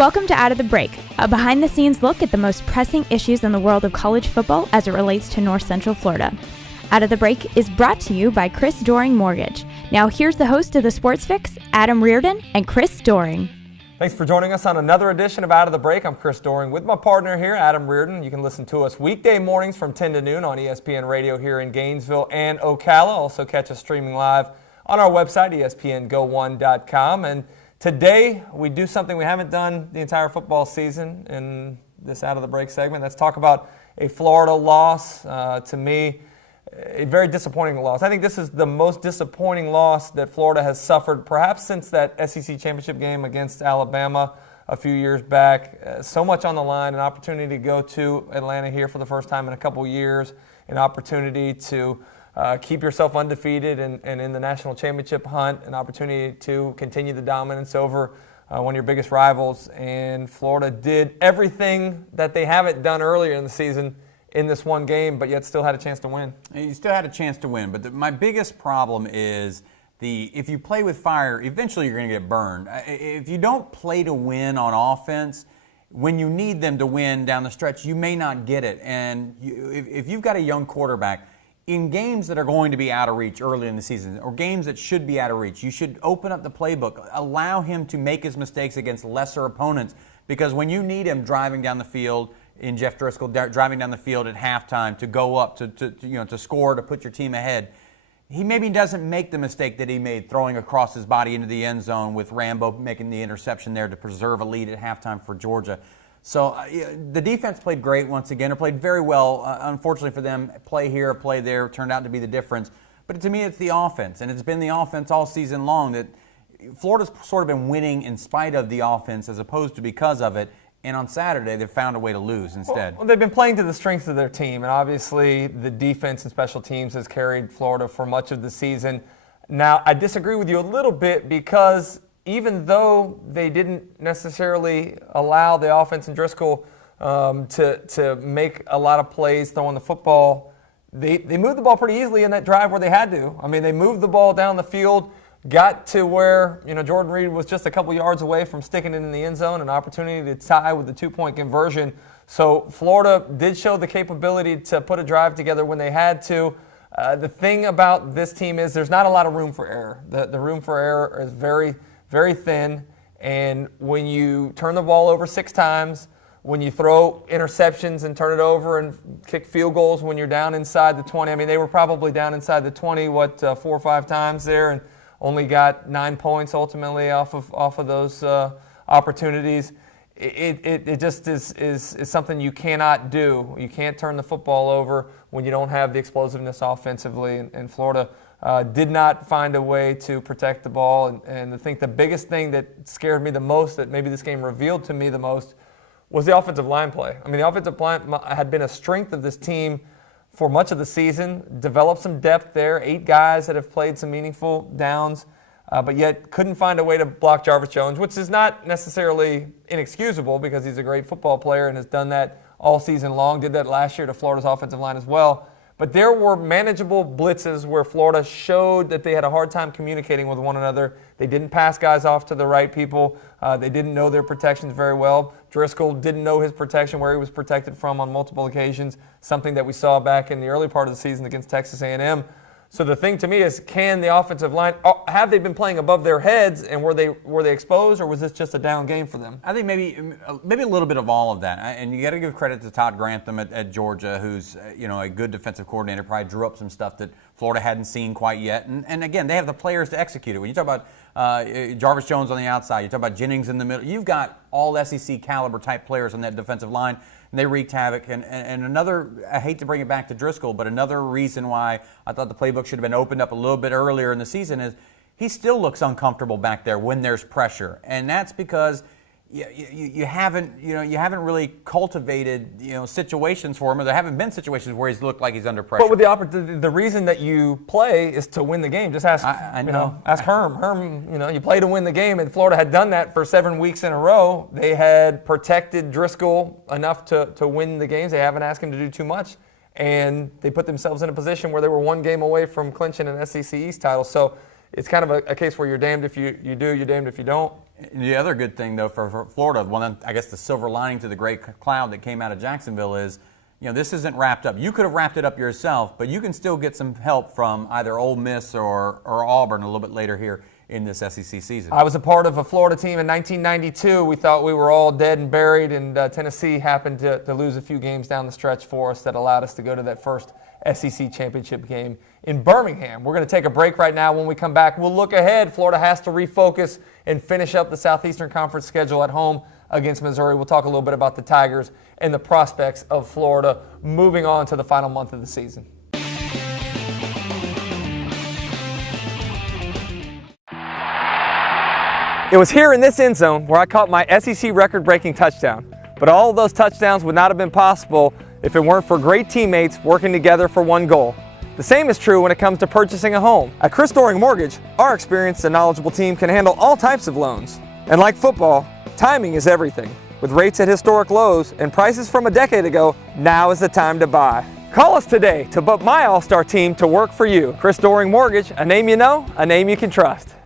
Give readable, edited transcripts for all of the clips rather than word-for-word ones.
Welcome to Out of the Break, a behind-the-scenes look at the most pressing issues in the world of college football as it relates to North Central Florida. Out of the Break is brought to you by Chris Doering Mortgage. Now here's the host of the Sports Fix, Adam Reardon and Chris Doering. Thanks for joining us on another edition of Out of the Break. I'm Chris Doering with my partner here, Adam Reardon. You can listen to us weekday mornings from 10 to noon on ESPN Radio here in Gainesville and Ocala. Also catch us streaming live on our website, espngo1.com. And today we do something we haven't done the entire football season in this Out of the Break segment. Let's talk about a Florida loss. To me, a very disappointing loss. I think this is the most disappointing loss that Florida has suffered, perhaps since that SEC championship game against Alabama a few years back. So much on the line, an opportunity to go to Atlanta here for the first time in a couple years, an opportunity to keep yourself undefeated and in the national championship hunt, an opportunity to continue the dominance over one of your biggest rivals. And Florida did everything that they haven't done earlier in the season in this one game, but yet still had a chance to win. You still had a chance to win, but my biggest problem is if you play with fire, eventually you're going to get burned. If you don't play to win on offense, when you need them to win down the stretch, you may not get it. And if you've got a young quarterback, in games that are going to be out of reach early in the season, or games that should be out of reach, you should open up the playbook, allow him to make his mistakes against lesser opponents, because when you need him driving down the field, in Jeff Driscoll driving down the field at halftime to go up to score, to put your team ahead, he maybe doesn't make the mistake that he made throwing across his body into the end zone with Rambo making the interception there to preserve a lead at halftime for Georgia. So the defense played great once again, or played very well. Unfortunately for them, play here, play there turned out to be the difference. But to me, it's the offense, and it's been the offense all season long that Florida's sort of been winning in spite of the offense as opposed to because of it. And on Saturday, they found a way to lose instead. Well, they've been playing to the strengths of their team, and obviously the defense and special teams has carried Florida for much of the season. Now, I disagree with you a little bit, because even though they didn't necessarily allow the offense and Driscoll to make a lot of plays throwing the football, they moved the ball pretty easily in that drive where they had to. I mean, they moved the ball down the field, got to where Jordan Reed was just a couple yards away from sticking it in the end zone, an opportunity to tie with the two-point conversion. So Florida did show the capability to put a drive together when they had to. The thing about this team is there's not a lot of room for error. The room for error is very, very thin. And when you turn the ball over 6 times, when you throw interceptions and turn it over and kick field goals when you're down inside the 20, I mean, they were probably down inside the 20, 4 or 5 times there, and only got 9 points ultimately off of those opportunities. It just is something you cannot do. You can't turn the football over when you don't have the explosiveness offensively. And Florida did not find a way to protect the ball. And I think the biggest thing that scared me the most, that maybe this game revealed to me the most, was the offensive line play. I mean, the offensive line had been a strength of this team for much of the season, developed some depth there, 8 guys that have played some meaningful downs, but yet couldn't find a way to block Jarvis Jones, which is not necessarily inexcusable because he's a great football player and has done that all season long, did that last year to Florida's offensive line as well. But there were manageable blitzes where Florida showed that they had a hard time communicating with one another. They didn't pass guys off to the right people. They didn't know their protections very well. Driscoll didn't know his protection, where he was protected from on multiple occasions, something that we saw back in the early part of the season against Texas A&M. So the thing to me is, can the offensive line, have they been playing above their heads, and were they exposed, or was this just a down game for them? I think maybe a little bit of all of that. And you got to give credit to Todd Grantham at Georgia, who's a good defensive coordinator, probably drew up some stuff that Florida hadn't seen quite yet. And again, they have the players to execute it. When you talk about Jarvis Jones on the outside, you talk about Jennings in the middle, you've got all SEC caliber type players on that defensive line. And they wreaked havoc. And another, I hate to bring it back to Driscoll, but another reason why I thought the playbook should have been opened up a little bit earlier in the season is he still looks uncomfortable back there when there's pressure. And that's because you haven't really cultivated situations for him, or there haven't been situations where he's looked like he's under pressure. But with the reason that you play is to win the game. Just ask ask Herm. Herm, you play to win the game, and Florida had done that for 7 weeks in a row. They had protected Driscoll enough to win the games. They haven't asked him to do too much, and they put themselves in a position where they were 1 game away from clinching an SEC East title. So it's kind of a case where you're damned if you do, you're damned if you don't. And the other good thing, though, for Florida, I guess the silver lining to the gray cloud that came out of Jacksonville is, this isn't wrapped up. You could have wrapped it up yourself, but you can still get some help from either Ole Miss or Auburn a little bit later here in this SEC season. I was a part of a Florida team in 1992. We thought we were all dead and buried, and Tennessee happened to lose a few games down the stretch for us that allowed us to go to that first SEC championship game in Birmingham. We're going to take a break right now. When we come back, we'll look ahead. Florida has to refocus and finish up the Southeastern Conference schedule at home against Missouri. We'll talk a little bit about the Tigers and the prospects of Florida moving on to the final month of the season. It was here in this end zone where I caught my SEC record-breaking touchdown. But all of those touchdowns would not have been possible if it weren't for great teammates working together for one goal. The same is true when it comes to purchasing a home. At Chris Doering Mortgage, our experienced and knowledgeable team can handle all types of loans. And like football, timing is everything. With rates at historic lows and prices from a decade ago, now is the time to buy. Call us today to put my all-star team to work for you. Chris Doering Mortgage, a name you know, a name you can trust.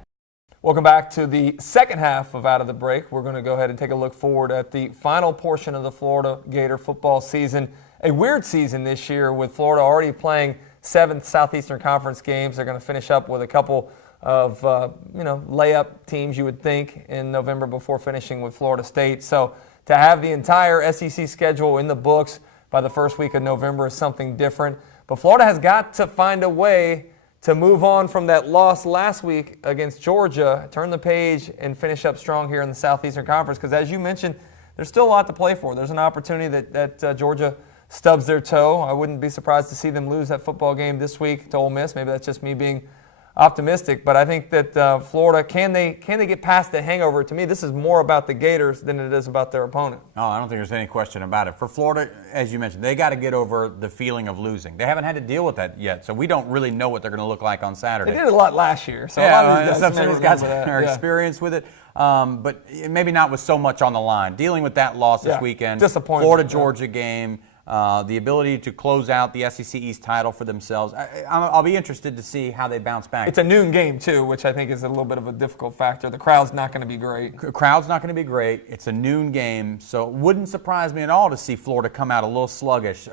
Welcome back to the second half of Out of the Break. We're going to go ahead and take a look forward at the final portion of the Florida Gator football season. A weird season this year with Florida already playing 7 Southeastern Conference games. They're going to finish up with a couple of layup teams, you would think, in November before finishing with Florida State. So to have the entire SEC schedule in the books by the first week of November is something different. But Florida has got to find a way to move on from that loss last week against Georgia, turn the page, and finish up strong here in the Southeastern Conference. Because as you mentioned, there's still a lot to play for. There's an opportunity that Georgia stubs their toe. I wouldn't be surprised to see them lose that football game this week to Ole Miss. Maybe that's just me being optimistic, but I think that Florida, can they get past the hangover? To me, this is more about the Gators than it is about their opponent. Oh, I don't think there's any question about it. For Florida, as you mentioned, they got to get over the feeling of losing. They haven't had to deal with that yet, so we don't really know what they're going to look like on Saturday. They did a lot last year, so yeah, a lot of these guys are experienced with it, but maybe not with so much on the line. Dealing with that loss this weekend, Florida-Georgia game, the ability to close out the SEC East title for themselves. I'll be interested to see how they bounce back. It's a noon game, too, which I think is a little bit of a difficult factor. The crowd's not going to be great. Crowd's not going to be great. It's a noon game, so it wouldn't surprise me at all to see Florida come out a little sluggish,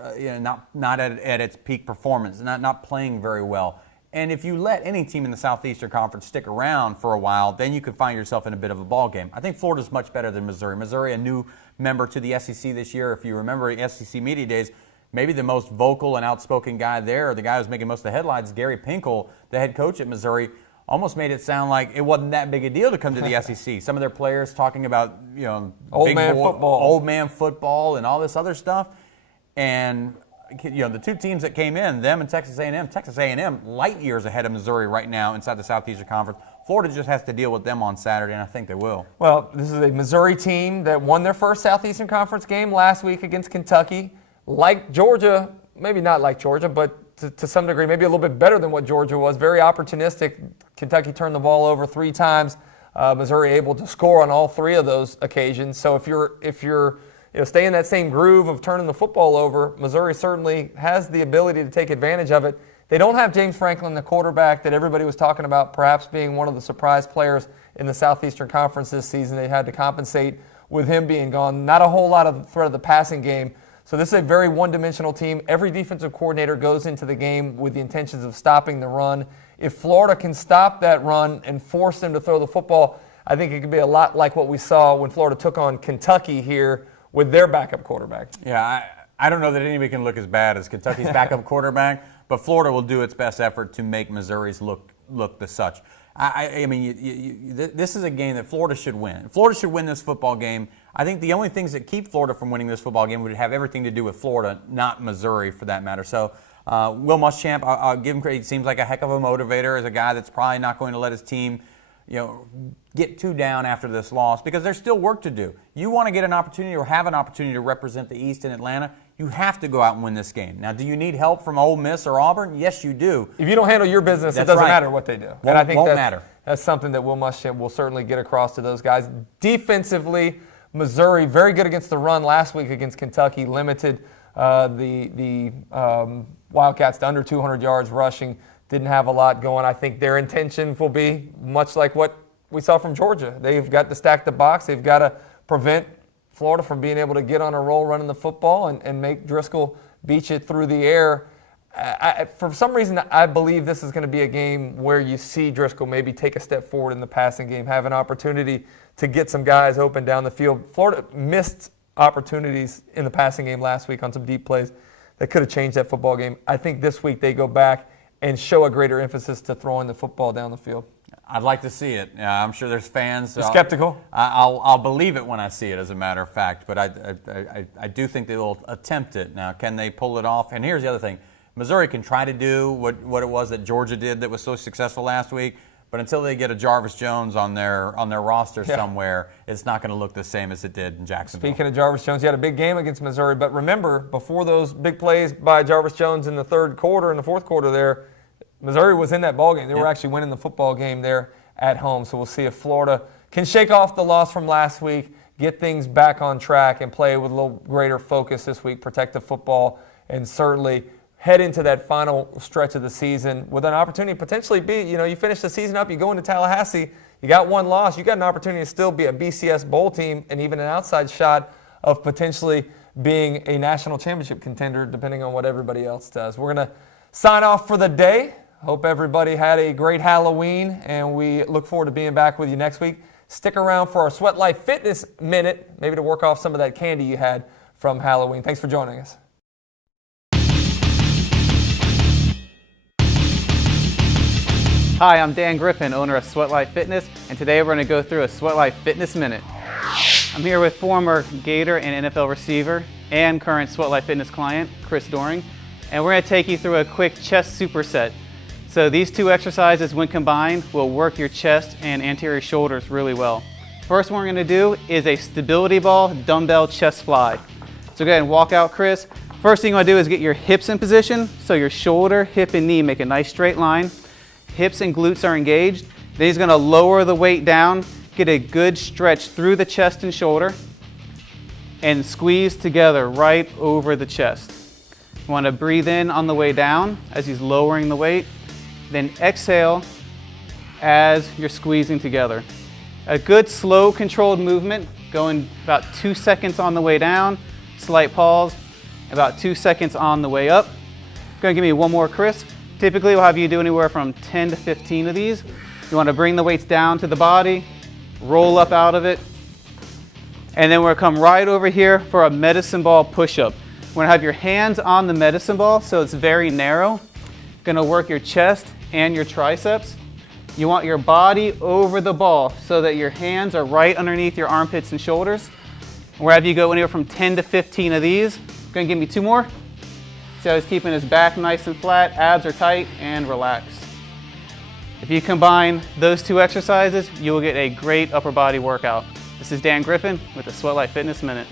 not at its peak performance, not playing very well. And if you let any team in the Southeastern Conference stick around for a while, then you could find yourself in a bit of a ball game. I think Florida's much better than Missouri. Missouri, a new member to the SEC this year. If you remember SEC Media Days, maybe the most vocal and outspoken guy there, the guy who's making most of the headlines, Gary Pinkel, the head coach at Missouri, almost made it sound like it wasn't that big a deal to come to the SEC. Some of their players talking about old man football and all this other stuff. And the two teams that came in, them and Texas A&M, light years ahead of Missouri right now inside the Southeastern Conference. Florida just has to deal with them on Saturday, and I think they will. Well, this is a Missouri team that won their first Southeastern Conference game last week against Kentucky. Like Georgia, maybe not like Georgia, but to some degree, maybe a little bit better than what Georgia was. Very opportunistic. Kentucky turned the ball over 3 times. Missouri able to score on all 3 of those occasions. So if you're stay in that same groove of turning the football over, Missouri certainly has the ability to take advantage of it. They don't have James Franklin, the quarterback that everybody was talking about, perhaps being one of the surprise players in the Southeastern Conference this season. They had to compensate with him being gone. Not a whole lot of the threat of the passing game. So this is a very one-dimensional team. Every defensive coordinator goes into the game with the intentions of stopping the run. If Florida can stop that run and force them to throw the football, I think it could be a lot like what we saw when Florida took on Kentucky here with their backup quarterback. Yeah, I don't know that anybody can look as bad as Kentucky's backup quarterback, but Florida will do its best effort to make Missouri's look the such. I mean, this is a game that Florida should win. Florida should win this football game. I think the only things that keep Florida from winning this football game would have everything to do with Florida, not Missouri for that matter. So Will Muschamp, I'll give him credit. He seems like a heck of a motivator, as a guy that's probably not going to let his team get too down after this loss, because there's still work to do. You want to get an opportunity or have an opportunity to represent the East in Atlanta, you have to go out and win this game. Now, do you need help from Ole Miss or Auburn? Yes, you do. If you don't handle your business, it doesn't matter what they do. And I think that's something that Will Muschamp will certainly get across to those guys. Defensively, Missouri, very good against the run last week against Kentucky, limited the Wildcats to under 200 yards rushing. Didn't have a lot going. I think their intention will be much like what we saw from Georgia. They've got to stack the box. They've got to prevent Florida from being able to get on a roll running the football and make Driscoll beat you through the air. For some reason, I believe this is going to be a game where you see Driscoll maybe take a step forward in the passing game, have an opportunity to get some guys open down the field. Florida missed opportunities in the passing game last week on some deep plays that could have changed that football game. I think this week they go back and show a greater emphasis to throwing the football down the field. I'd like to see it. I'm sure there's fans. You're skeptical? I'll believe it when I see it, as a matter of fact. But I do think they will attempt it. Now, can they pull it off? And here's the other thing. Missouri can try to do what it was that Georgia did that was so successful last week, but until they get a Jarvis Jones on their roster somewhere, it's not going to look the same as it did in Jacksonville. Speaking of Jarvis Jones, he had a big game against Missouri, but remember, before those big plays by Jarvis Jones in the third quarter and the fourth quarter there, Missouri was in that ball game. They were actually winning the football game there at home, so we'll see if Florida can shake off the loss from last week, get things back on track, and play with a little greater focus this week, protect the football, and certainly head into that final stretch of the season with an opportunity to potentially be, you finish the season up, you go into Tallahassee, you got one loss, you got an opportunity to still be a BCS bowl team and even an outside shot of potentially being a national championship contender, depending on what everybody else does. We're going to sign off for the day. Hope everybody had a great Halloween, and we look forward to being back with you next week. Stick around for our Sweat Life Fitness Minute, maybe to work off some of that candy you had from Halloween. Thanks for joining us. Hi, I'm Dan Griffin, owner of Sweat Life Fitness, and today we're going to go through a Sweat Life Fitness Minute. I'm here with former Gator and NFL receiver and current Sweat Life Fitness client, Chris Doering, and we're going to take you through a quick chest superset. So these two exercises, when combined, will work your chest and anterior shoulders really well. First one we're going to do is a stability ball dumbbell chest fly. So go ahead and walk out, Chris. First thing you want to do is get your hips in position, so your shoulder, hip, and knee make a nice straight line. Hips and glutes are engaged. Then he's going to lower the weight down, get a good stretch through the chest and shoulder, and squeeze together right over the chest. You want to breathe in on the way down as he's lowering the weight, then exhale as you're squeezing together. A good slow controlled movement, going about 2 seconds on the way down, slight pause, about 2 seconds on the way up. Going to give me one more, Chris. Typically, we'll have you do anywhere from 10 to 15 of these. You want to bring the weights down to the body, roll up out of it, and then we're going to come right over here for a medicine ball push-up. We're going to have your hands on the medicine ball, so it's very narrow. Going to work your chest and your triceps. You want your body over the ball so that your hands are right underneath your armpits and shoulders. We'll have you go anywhere from 10 to 15 of these. Going to give me two more. See how he's keeping his back nice and flat, abs are tight, and relax. If you combine those two exercises, you will get a great upper body workout. This is Dan Griffin with the Sweat Life Fitness Minute.